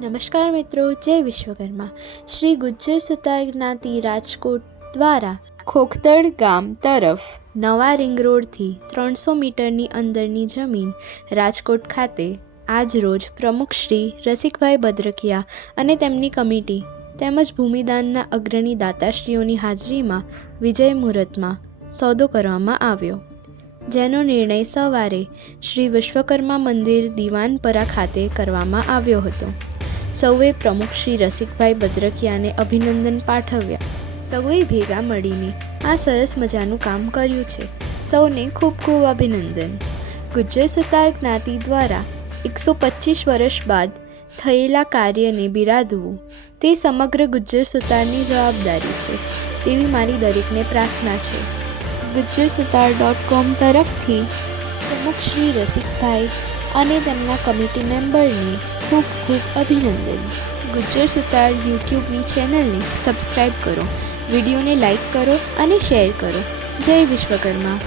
નમસ્કાર મિત્રો, જય વિશ્વકર્મા. શ્રી ગુજ્જર સુતાર જ્ઞાતિ રાજકોટ દ્વારા ખોખતડ ગામ તરફ નવા રિંગ રોડથી ત્રણસો મીટરની અંદરની જમીન રાજકોટ ખાતે આજ રોજ પ્રમુખ શ્રી રસિકભાઈ બદ્રકિયા અને તેમની કમિટી તેમજ ભૂમિદાનના અગ્રણી દાતાશ્રીઓની હાજરીમાં વિજય મુહૂર્તમાં સોદો કરવામાં આવ્યો. જેનો નિર્ણય સવારે શ્રી વિશ્વકર્મા મંદિર દિવાનપરા ખાતે કરવામાં આવ્યો હતો. સૌએ પ્રમુખ શ્રી રસિકભાઈ બદ્રકિયાને અભિનંદન પાઠવ્યા. સૌએ ભેગા મળીને આ સરસ મજાનું કામ કર્યું છે. સૌને ખૂબ ખૂબ અભિનંદન. ગુજ્જર સુતાર જ્ઞાતિ દ્વારા એકસો પચીસ વર્ષ બાદ થયેલા કાર્યને બિરાદવું તે સમગ્ર ગુજ્જર સુતારની જવાબદારી છે તેવી મારી દરેકને પ્રાર્થના છે. ગુજ્જર સુતાર ડોટ કોમ તરફથી પ્રમુખ શ્રી રસિકભાઈ અને તેમના કમિટી મેમ્બરને ખૂબ ખૂબ અભિનંદન. ગુજ્જર સુતાર યુટ્યુબની ચેનલને સબસ્ક્રાઈબ કરો, વિડીયોને લાઈક કરો અને શેર કરો. જય વિશ્વકર્મા.